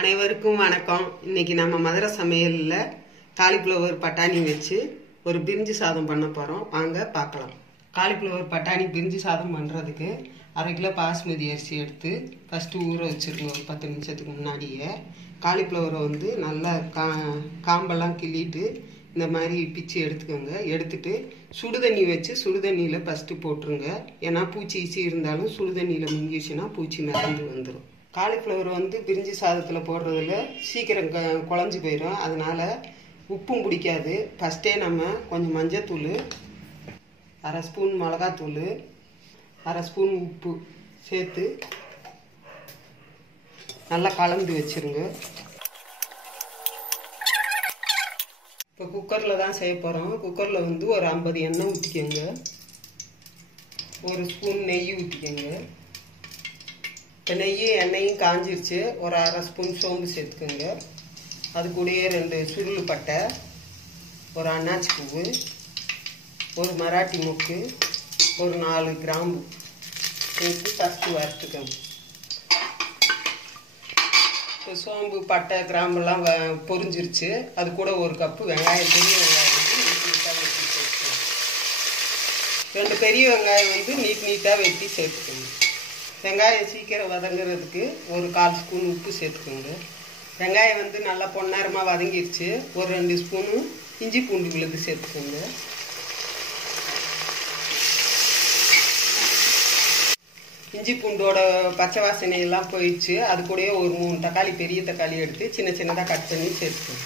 அனைவருக்கும் வணக்கம். இன்னைக்கு நம்ம மதுரை சமையலில் காலிஃப்ளவர் பட்டாணி வச்சு ஒரு பிரிஞ்சு சாதம் பண்ண போகிறோம் வாங்க பார்க்கலாம். காலிஃப்ளவர் பட்டாணி பிரிஞ்சு சாதம் பண்ணுறதுக்கு அரை கிலோ பாஸ்மதி அரிசி எடுத்து ஃபஸ்ட்டு ஊற வச்சுருங்க ஒரு பத்து நிமிஷத்துக்கு முன்னாடியே. காலிஃப்ளவரை வந்து நல்லா கா காம்பெல்லாம் கிள்ளிட்டு இந்த மாதிரி பிச்சு எடுத்துக்கோங்க. எடுத்துட்டு சுடுதண்ணி வச்சு சுடுதண்ணியில் ஃபஸ்ட்டு போட்டுருங்க. ஏன்னா பூச்சி ஈச்சி இருந்தாலும் சுடுதண்ணியில் முங்கிச்சுன்னா பூச்சி நடந்து வந்துடும் காலிஃப்ளவர் வந்து பிரிஞ்சி சாதத்தில் போடுறதுல சீக்கிரம் க குழஞ்சி போயிடும் அதனால் உப்பும் பிடிக்காது ஃபஸ்ட்டே நம்ம கொஞ்சம் மஞ்சத்தூள் அரை ஸ்பூன் மிளகாத்தூள் அரை ஸ்பூன் உப்பு சேர்த்து நல்லா கலந்து வச்சுருங்க. இப்போ குக்கரில் தான் செய்ய போகிறோம் குக்கரில் வந்து ஒரு ஐம்பது எண்ணெய் ஊற்றிக்கோங்க ஒரு ஸ்பூன் நெய் ஊற்றிக்கோங்க நெய்யும் எண்ணெயும் காஞ்சிருச்சு. ஒரு அரை ஸ்பூன் சோம்பு சேர்த்துக்குங்க. அது கூடயே ரெண்டு சுருள் பட்டை ஒரு அன்னாச்சி பூவு ஒரு மராட்டி முக்கு ஒரு நாலு கிராம்பு சேர்த்து ஃபஸ்ட்டு வறுத்துக்கோங்க. இப்போ சோம்பு பட்டை கிராம்பெல்லாம் வ பொரிஞ்சிருச்சு. அது கூட ஒரு கப்பு வெங்காயம் பெரிய வெங்காயம் வந்து நீட் நீட்டாக ரெண்டு பெரிய வெங்காயம் வந்து நீட் நீட்டாக வெட்டி சேர்த்துக்கணும் வெங்காயம் சீக்கிரம் வதங்குறதுக்கு ஒரு கால் ஸ்பூன் உப்பு சேர்த்துக்கோங்க. வெங்காயம் வந்து நல்லா பொன்னேரமாக வதங்கிடுச்சு ஒரு ரெண்டு ஸ்பூனு இஞ்சி பூண்டு விழுது சேர்த்துக்கோங்க. இஞ்சி பூண்டோட பச்சை வாசனை எல்லாம் போயிடுச்சு. அது கூடயே ஒரு மூணு தக்காளி பெரிய தக்காளி எடுத்து சின்ன சின்னதாக கட் பண்ணி சேர்த்துக்கோங்க.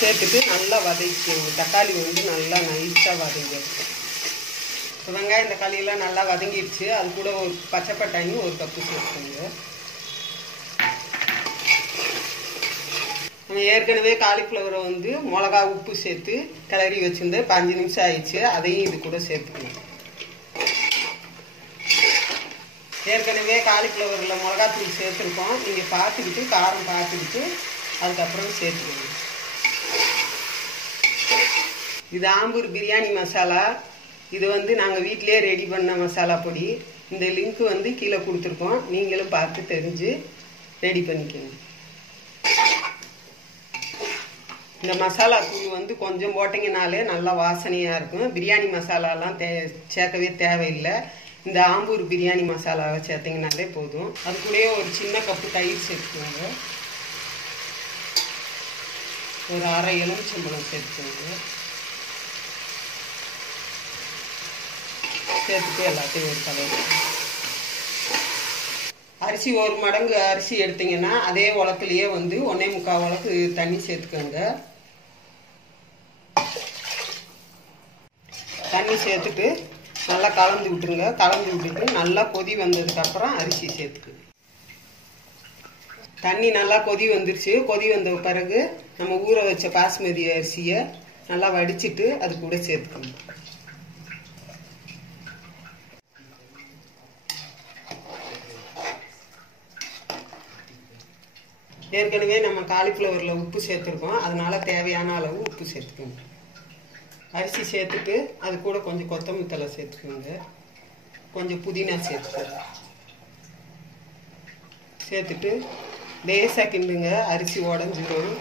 சேர்த்துட்டு நல்லா வதக்கிக்கோங்க. தக்காளி வந்து நல்லா நைஸாக வதங்கிடுச்சு இப்போ வெங்காயம் தக்காளி எல்லாம் நல்லா வதங்கிடுச்சு. அது கூட ஒரு பச்சை ஒரு கப்பு சேர்த்துக்கோங்க. நம்ம ஏற்கனவே காலிஃப்ளவரை வந்து மிளகா உப்பு சேர்த்து கிளறி வச்சுருந்து பஞ்சு நிமிஷம் ஆயிடுச்சு. அதையும் இது கூட சேர்த்துக்கணும். ஏற்கனவே காலிஃப்ளவரில் மிளகாத்தூள் சேர்த்துருக்கோம். நீங்கள் பார்த்துக்கிட்டு காரம் பார்த்துக்கிட்டு அதுக்கப்புறம் சேர்த்துக்கணும் இது ஆம்பூர் பிரியாணி மசாலா. இது வந்து நாங்கள் வீட்டிலே ரெடி பண்ண மசாலா பொடி. இந்த லிங்க் வந்து கீழே கொடுத்துருக்கோம். நீங்களும் பார்த்து தெரிஞ்சு ரெடி பண்ணிக்கணும் இந்த மசாலா தூள் வந்து கொஞ்சம் போட்டிங்கனாலே நல்லா வாசனையாக இருக்கும். பிரியாணி மசாலாலாம் தே சேர்க்கவே தேவையில்லை. இந்த ஆம்பூர் பிரியாணி மசாலாவை சேர்த்திங்கனாலே போதும். அது கூடயே ஒரு சின்ன கப்பு தயிர் சேர்த்துக்கோங்க. ஒரு அரை எலுமிச்சம்பழம் சேர்த்துக்கோங்க. சேர்த்துட்டு எல்லாத்தையும் ஒரு கலர் அரிசி ஒரு மடங்கு அரிசி எடுத்தீங்கன்னா அதே உலக்குலேயே வந்து ஒன்னே முக்கால் உலக்கு தண்ணி சேர்த்துக்கோங்க. தண்ணி சேர்த்துட்டு நல்லா கலந்து விட்டுருங்க. கலந்து விட்டுட்டு நல்லா கொதி வந்ததுக்கப்புறம் அரிசி சேர்த்துக்கு. தண்ணி நல்லா கொதி வந்துருச்சு. கொதி வந்த பிறகு நம்ம ஊற வச்ச பாஸ்மதி அரிசியை நல்லா வடிச்சிட்டு அது கூட சேர்த்துக்கணும். ஏற்கனவே நம்ம காலிஃப்ளவரில் உப்பு சேர்த்துருக்கோம். அதனால் தேவையான அளவு உப்பு சேர்த்துக்கோங்க. அரிசி சேர்த்துட்டு அது கூட கொஞ்சம் கொத்தமல்லி தலை சேர்த்துக்கோங்க. கொஞ்சம் புதினா சேர்த்துக்கோங்க. சேர்த்துட்டு லேசாக கிண்டுங்க. அரிசி உடஞ்சிரும்.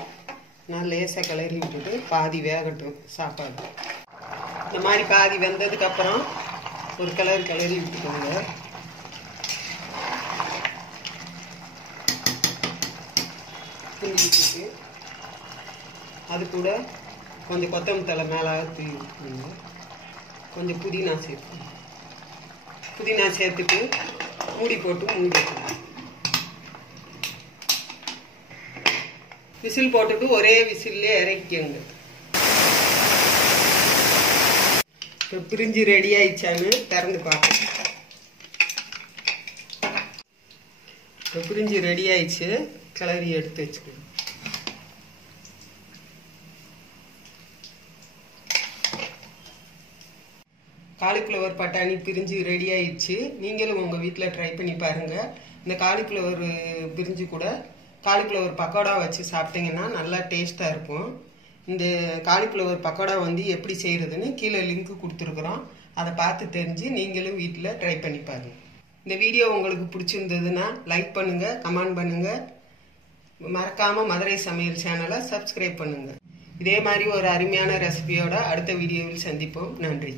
நான் லேசாக கிளறி விட்டுட்டு பாதி வேகட்டும் சாப்பாடு. இந்த மாதிரி பாதி வெந்ததுக்கப்புறம் ஒரு கிளறு கிளறி விட்டுக்கோங்க. கிண்டிக்கிட்டு அது கூட கொஞ்சம் கொத்தமல்லி தலை மேலே தூவி கொஞ்சம் புதினா சேர்த்து. புதினா சேர்த்துட்டு மூடி போட்டு மூடி விசில் போட்டுட்டு ஒரே விசில்லே இறக்கிங்க இப்போ பிரிஞ்சு ரெடி ஆயிடுச்சான்னு திறந்து பார்க்கணும் இப்போ பிரிஞ்சு ரெடி ஆயிடுச்சு. கிளறி எடுத்து வச்சுக்கணும். காலிஃப்ளவர் பட்டாணி பிரிஞ்சு ரெடி ஆயிடுச்சு. நீங்களும் உங்கள் வீட்டில் ட்ரை பண்ணி பாருங்கள் இந்த காலிஃப்ளவர் பிரிஞ்சு கூட காலிஃப்ளவர் பக்கோடா வச்சு சாப்பிட்டீங்கன்னா நல்லா டேஸ்ட்டாக இருக்கும். இந்த காலிஃப்ளவர் பக்கோடா வந்து எப்படி செய்கிறதுன்னு கீழே லிங்க் கொடுத்துருக்குறோம். அதை பார்த்து தெரிஞ்சு நீங்களும் வீட்டில் ட்ரை பண்ணி பாருங்கள் இந்த வீடியோ உங்களுக்கு பிடிச்சிருந்ததுன்னா லைக் பண்ணுங்கள் கமெண்ட் பண்ணுங்கள் மறக்காம மதுரை சமையல் சேனலை சப்ஸ்கிரைப் பண்ணுங்க. இதே மாதிரி ஒரு அருமையான ரெசிபியோட அடுத்த வீடியோவில் சந்திப்போம். நன்றி.